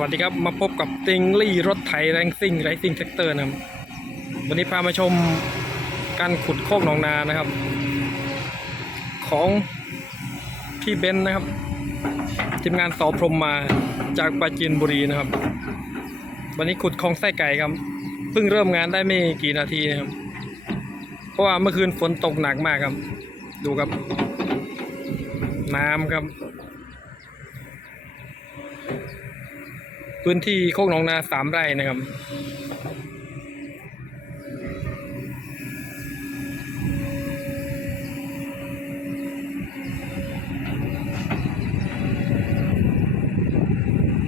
วัสดีครับมาพบกับติงลี่รถไถแรงซิ่งไรซิ่งเซกเตอร์นะครับ วันนี้พามาชมการขุดโคกหนองนานะครับ ของพี่เบนซ์นะครับทีมงานสอพรมมาจากปราจีนบุรีนะครับ วันนี้ขุดคลองไส้ไก่ครับเพิ่งเริ่มงานได้ไม่กี่นาทีนะครับ เพราะว่าเมื่อคืนฝนตกหนักมากครับ ดูครับ น้ำครับ พื้นที่โคกหนองนาสามไร่นะครับ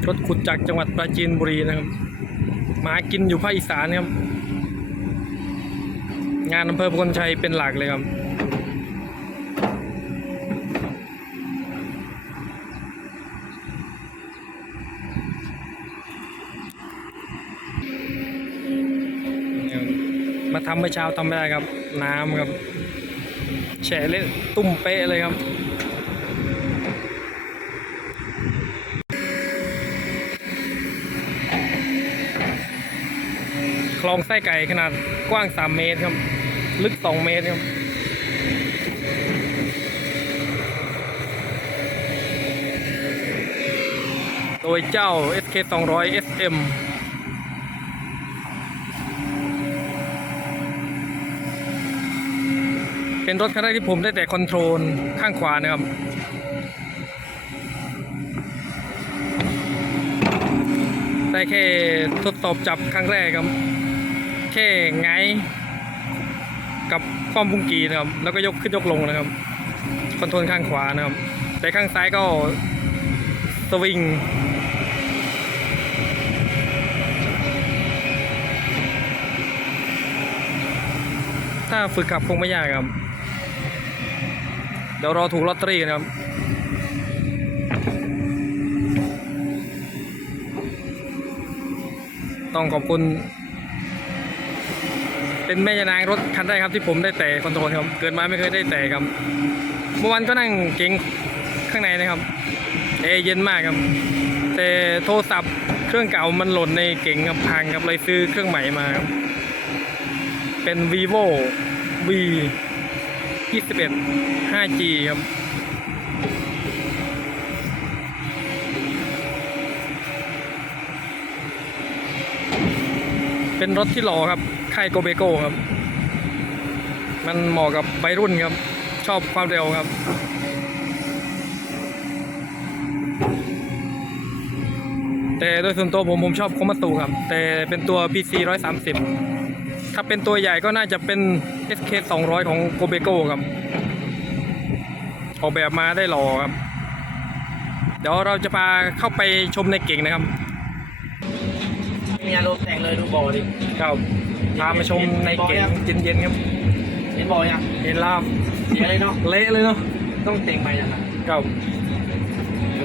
รถขุดจากจังหวัดปราจีนบุรีนะครับ มากินอยู่ภาคอีสานครับ งานอำเภอพลชัยเป็นหลักเลยครับ มาทำเมื่อเช้าทำไม่ได้ครับ น้ำครับแฉะเละตุ่มเป๊ะเลยครับคลองไส้ไก่ขนาดกว้าง 3 เมตรครับ ลึก 2 เมตรครับ โดยเจ้า SK 200 SM เป็นรถคันแรกที่ผมได้แต่คอนโทรลข้างขวานะครับได้แค่ทดสอบจับครั้งแรกครับ แค่ไงกับความบุงกีนะครับ แล้วก็ยกขึ้นยกลงนะครับ คอนโทรลข้างขวานะครับ แต่ข้างซ้ายก็สวิงถ้าฝึกขับคงไม่ยากครับ เดี๋ยวรอถูกลอตเตอรี่กันครับต้องขอบคุณ เป็นแม่ยานางรถคันแรกครับที่ผมได้แต่คอนโทรลครับ เกิดมาไม่เคยได้แต่ครับ เมื่อวานก็นั่งเก่งข้างในนะครับแอเย็นมากครับ แต่โทรศัพท์เครื่องเก่ามันหล่นในเก่งครับพังครับเลยซื้อเครื่องใหม่มาครับเป็น vivo v 21 5G ครับ เป็นรถที่หล่อครับค่ายโกเบโก้ครับ มันเหมาะกับวัยรุ่นครับ ชอบความเร็วครับแต่โดยส่วนตัวผมผมชอบโคมาตูครับ แต่เป็นตัว PC 130 ถ้าเป็นตัวใหญ่ก็น่าจะเป็น SK 200 ของโกเบโก้ครับ ออกแบบมาได้หล่อครับ เดี๋ยวเราจะพาเข้าไปชมในเก่งนะครับ มีอารมณ์แต่งเลยดูบอดิครับพามาชมในเก่งเย็นๆครับ เห็นบอยังเห็นลาบเสียเลยเนาะ เละเลยเนาะ ต้องแต่งไปยังไงครับ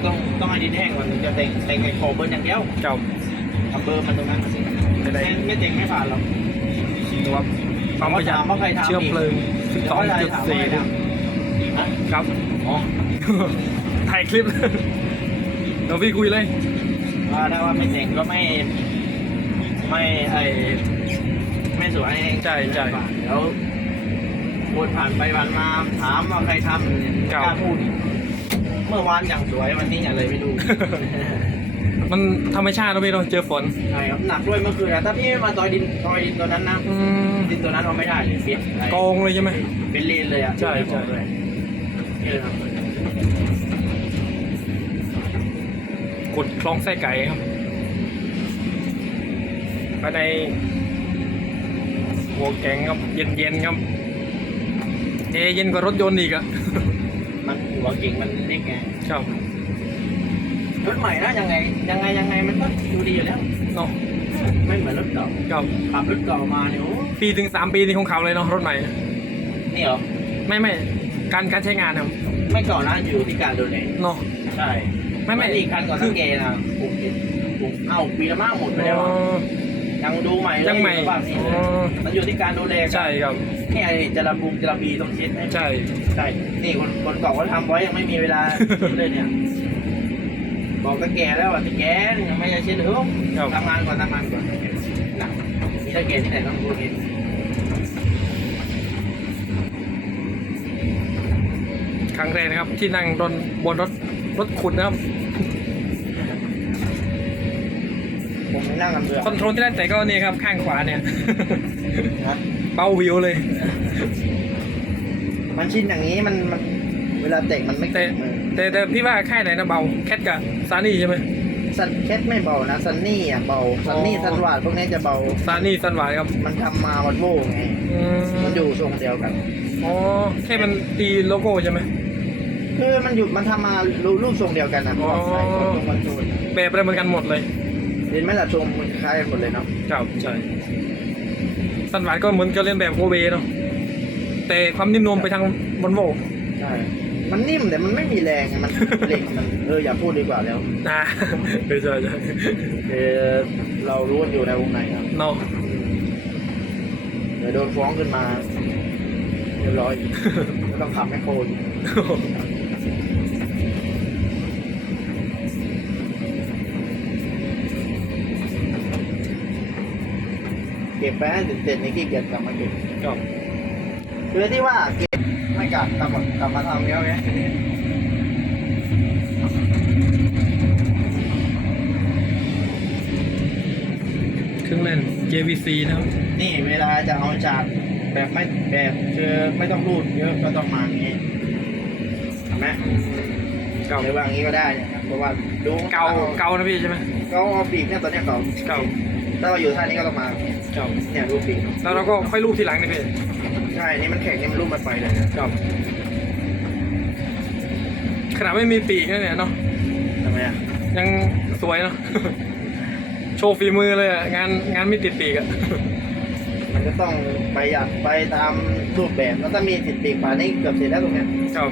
ต้องต้องให้ดินแห้งก่อนถึงจะแต่งแต่งไอ้ขอบเบิร์นอย่างเดียวครับเอาเบอร์มันตรงนั้นสิจะได้ไม่ไม่แต่งไม่ผ่านหรอก ดูครับความประหยัดถามว่าใครทำเชื้อเพลิง12.4ฮะครับอ๋อถ่ายคลิปเดี๋ยวพี่คุยเลยว่าถ้าว่าไม่แต่งก็ไม่ ไม่ไอไม่สวยใช่ใช่เดี๋ยววนผ่านไปผ่านมาถามว่าใครทำเนี่ยครับกล้าพูดอีกเมื่อวานอย่างสวยวันนี้อะไรไม่รู้ มันธรรมชาติเราไม่ต้องเจอฝนใช่ครับหนักด้วยเมื่อคืนอะถ้าพี่ไม่มาซอยดินซอยดินตัวนั้นนะอืมดินตัวนั้นเราไม่ได้เลยเปียกกองเลยใช่ไหม เป็นเลนเลยอะใช่ใช่ เลยนี่เลยครับขุดคลองไส้ไก่ครับภายในหัวแกงครับ เย็นๆครับเอเย็นกว่ารถยนต์อีกอะมันหัวเก่งมันเล็กไง ครับ รถใหม่นะยังไง ยังไงยังไงมันก็ดูดีอยู่แล้วเนาะไม่เหมือนรถเก่าครับขับรถเก่ามาเนี่ยโอ้ปีถึงสามปีนี่คงขับเลยเนาะรถใหม่ นี่เหรอ ไม่ไม่การการใช้งานครับไม่เก่านะอยู่ที่การดูแลเนาะใช่ไม่ไม่อีกคันก่อนคืสัองเกตนะปลูกผิดปลูกเอ้าปีละมากหมดไปแล้วอ๋อะอยังดูใหม่เลยยังใหม่สภาพนี้เลยอ๋อมันอยู่ที่การดูแลใช่ครับนี่ไอ้จระบุมจระบีต้องเช็ดให้ใช่ใช่นี่คนคนเก่าเขาทำไว้ยังไม่มีเวลาเลยเนี่ย บบอกก็แก่แล้วอะที่แก่ยังไม่ใช่เช่นเออครับทำงานก่อนทำงานก่อนหนักมีถ้าแก่ที่ไหนต้องพูดเองครั้งแรกนะครับ ที่นั่งบนบนรถรถขุดนะครับผมไม่นั่งกันเบื่อคอนโทรลที่ได้แต่ก็นี่ครับข้างขวาเนี่ยนะเป้าวิวเลย มันชินอย่างนี้มันมันเวลาเตะมันไม่แต่เตะมือ แต่แต่พี่ว่าค่ายไหนนะเบาแคทกับซานี่ใช่ไหมซันแคทไม่เบานะซันนี่อะเบาซันนี่อ๋อซันวาดพวกนี้จะเบา ซานี่ซันหวานครับมันทำมาวันโวไง อืมมันอยู่ทรงเดียวกัน อ๋อแค่มันตีโลโก้ใช่ไหม คือมันอยู่มันทำมารูปรูปทรงเดียวกันนะอ๋อ ใส่ตรงวันโซนแบบอะไรเหมือนกันหมดเลยเห็นไหมล่ะทรงมันคล้ายกันหมดเลยเนาะครับใช่ซันหวานก็เหมือนกับเล่นแบบโกเบเนาะแต่ความนิ่มนวลไปทางบนโวใช่ มันนิ่มแต่มันไม่มีแรงไงมันเหล็กมันเอออย่าพูดดีกว่าแล้วนะไม่ใช่ใช่เออเรารู้กันอยู่ในวงในครับเนาะเดี๋ยวโดนฟ้องขึ้นมาเรียบร้อยก็ต้องขับแมคโครอีกเก็บไปให้เสร็จๆนี่ขี้เกียจกลับมาเก็บครับ คือที่ว่าเก็บไม่กลับกลับมากลับมาทำแล้วไงเครื่องเล่น JVC นะครับ นี่เวลาจะเอาฉากแบบไม่แบบคือไม่ต้องรูดเยอะก็ต้องมาอย่างนี้เห็นไหมเก่า หรือว่าอย่างนี้ก็ได้นะครับเพราะว่าดูเก่าเก่านะพี่ใช่ไหมเก่าเอาปีกเนี่ยตอนเนี้ยเก่า เก่า ถ้าเราอยู่ท่านี้ก็ต้องมาเก่าเนี่ยรูปปีกแล้วเราก็ค่อยรูปทีหลังนะพี่ใช่นี่มันแข็งนี่มันรูปมันไปเลยนะครับขนาดไม่มีปีกนะเนี่ยเนาะทำไมอะยังสวยเนาะ โชว์ฝีมือเลยอะงานงานไม่ติดปีกอะมันก็ต้องประหยัดไปตามรูปแบบแล้วถ้ามีติดปีกป่านนี้เกือบเสร็จแล้วตรงเนี้ยครับ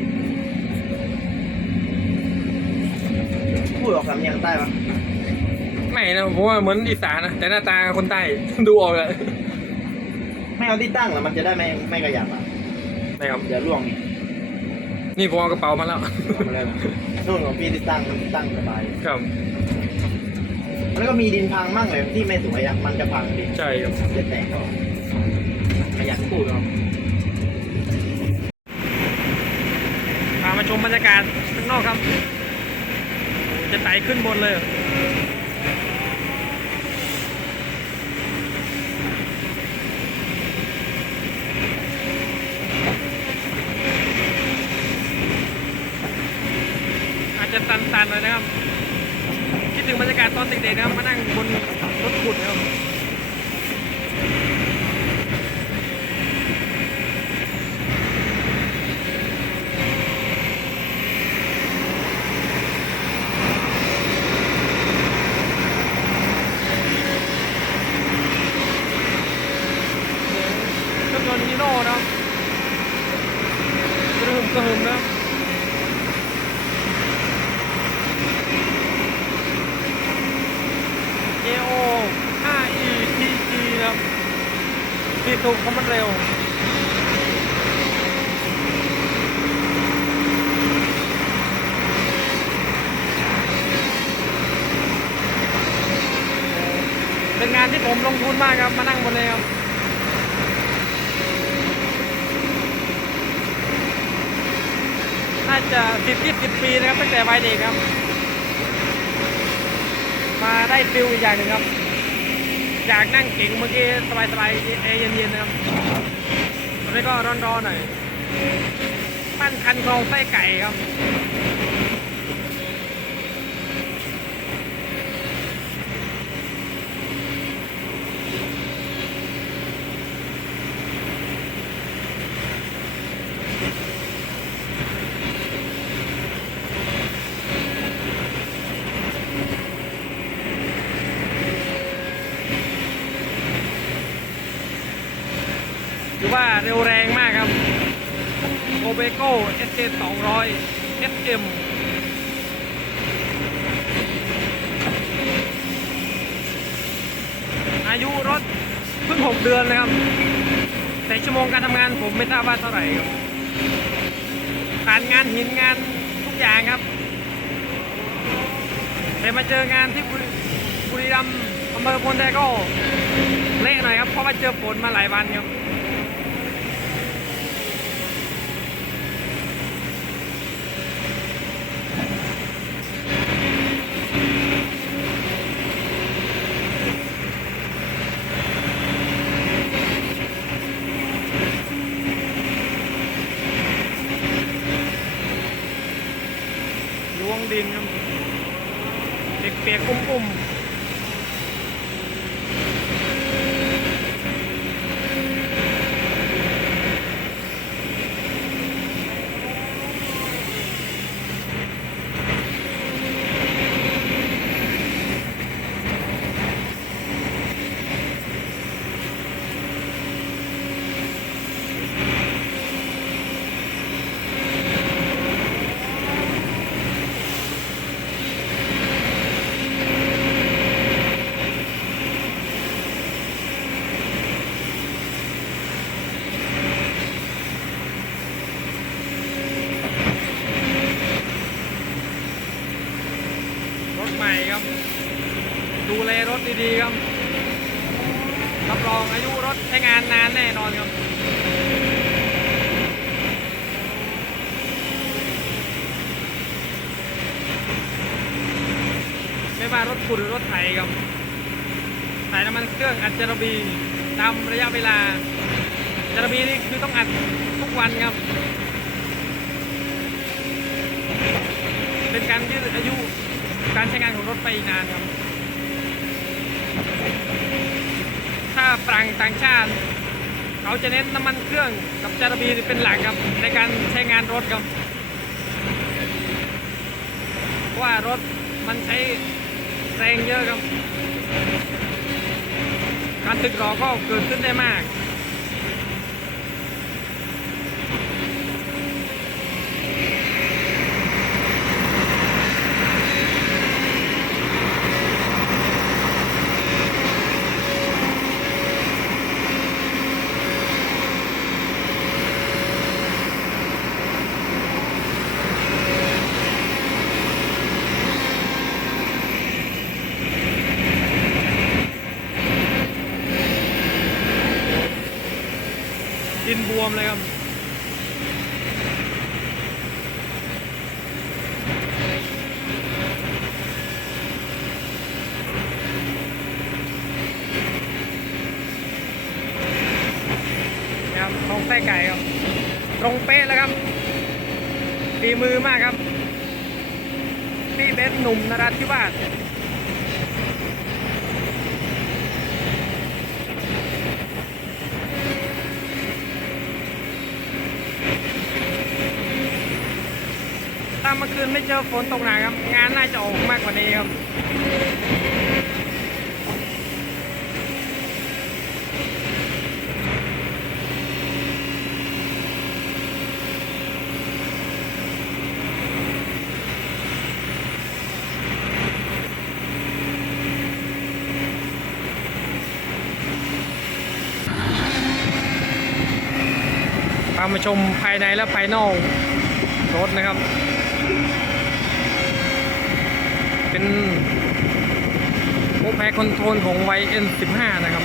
พูดออกสำเนียงใต้ปะ ไม่นะผมว่าเหมือนอีสานนะแต่หน้าตาคนใต้ ดูออกเลยไม่เอาที่ตั้งแล้วมันจะได้ไม่ไม่กระยับอะนะครับเดี๋ยวล่วงนี่นี่ผมเอากระเป๋ามาแล้วเอามาเลยนะนู่นของพี่ที่ตั้งมันตั้งสบายครับแล้วก็มีดินพังมั่งเลยที่ไม่สวยอะมันจะพังดิใช่ครับจะแตกก็ขยันพูดเนาะพามาชมบรรยากาศข้างนอกครับ จะไต่ขึ้นบนเลย อาจจะตั นะครับ คิดถึงบรรยากาศตอนเด็กๆนะครับ มานั่งบนรถขุดนะครับเครื่องยนต์ฮีโน่นะกระหึ่มกระหึ่มนะครับเอโอ 5E TG นะครับ ถูกคอมมันเร็วเป็นงานที่ผมลงทุนมากครับ มานั่งบนเลยครับน่าจะสิบยี่สิบปีนะครับตั้งแต่วัยเด็กครับ มาได้ฟิลอีกอย่างหนึ่งครับ อยากนั่งเก่งเมื่อกี้สบายๆแอเย็นๆนะครับตอนนี้ก็ร้อนๆหน่อย ปั้นคันคลองไส้ไก่ครับ ถือว่าเร็วแรงมากครับโอเบโก้ SK 200 SM อายุรถเพิ่ง 6 เดือนเลยครับ แต่ชั่วโมงการทำงานผมไม่ทราบว่าเท่าไหร่ครับผ่านงานหินงานทุกอย่างครับ แต่มาเจองานที่บุรีรัมย์อำเภอพลแดก็เละหน่อยครับ เพราะว่าเจอฝนมาหลายวันครับ ใหม่ครับ ดูแลรถดีๆครับรับรองอายุรถใช้งานนานแน่นอนครับไม่ว่ารถขุดหรือรถไถครับสายน้ำมันเครื่องอัดจารบีตามระยะเวลาจารบีนี่คือต้องอัดทุกวันครับ เป็นการยืดอายุ การใช้งานของรถไปอีกนานครับ ถ้าฝรั่งต่างชาติ เขาจะเน้นน้ำมันเครื่องกับจารบีเป็นหลักครับ ในการใช้งานรถครับเพราะว่ารถมันใช้แรงเยอะครับ การตึกรอก็เกิดขึ้นได้มาก วมเลยครับครับของไส้ไก่ครับ ตรงเป๊ะแล้วครับฝีมือมากครับพี่เบสหนุ่มนราธิวาส เมื่อคืนไม่เจอฝนตกหนักครับ งานน่าจะออกมากกว่านี้ครับพามาชมภายในและภายนอกรถนะครับ เป็นโอแพคอนโทรลของ YN15 นะครับ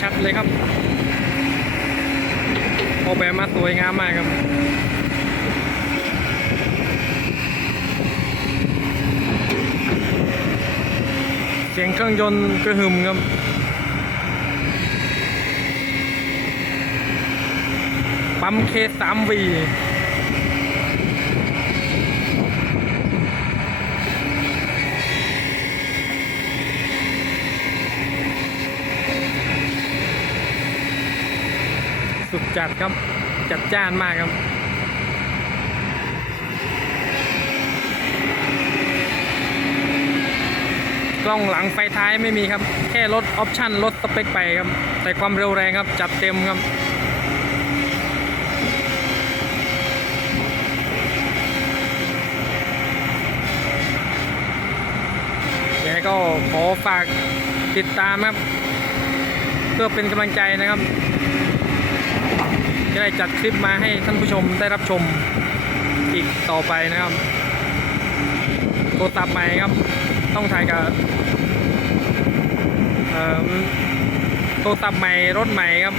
ชัดเลยครับออกแบบมาสวยงามมากครับ เสียงเครื่องยนต์กระหึ่มครับ ปั๊มเคสามวีสุดจัดครับ จัดจ้านมากครับกล้องหลังไฟท้ายไม่มีครับ แค่ลดออปชั่นลดสเปคไปครับใส่ความเร็วแรงครับ จัดเต็มครับ ยังไง ก็ขอฝากติดตามครับ เพื่อเป็นกำลังใจนะครับจะได้จัดคลิปมาให้ท่านผู้ชมได้รับชมอีกต่อไปนะครับโทรศัพท์ใหม่ครับ ต้องถ่ายกับเอ่อโทรศัพท์ใหม่รถใหม่ครับ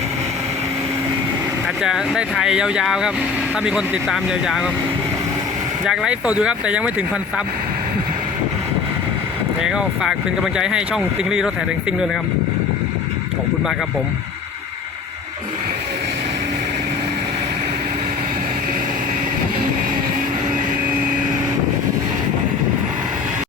อาจจะได้ถ่ายยาวๆครับ ถ้ามีคนติดตามยาวๆครับ อยากไลฟ์สดอยู่ครับ แต่ยังไม่ถึงพันซับ ไงก็ฝากเป็นกำลังใจให้ช่องติงลี่รถแถแรงซิ่งด้วยนะครับ ขอบคุณมากครับผม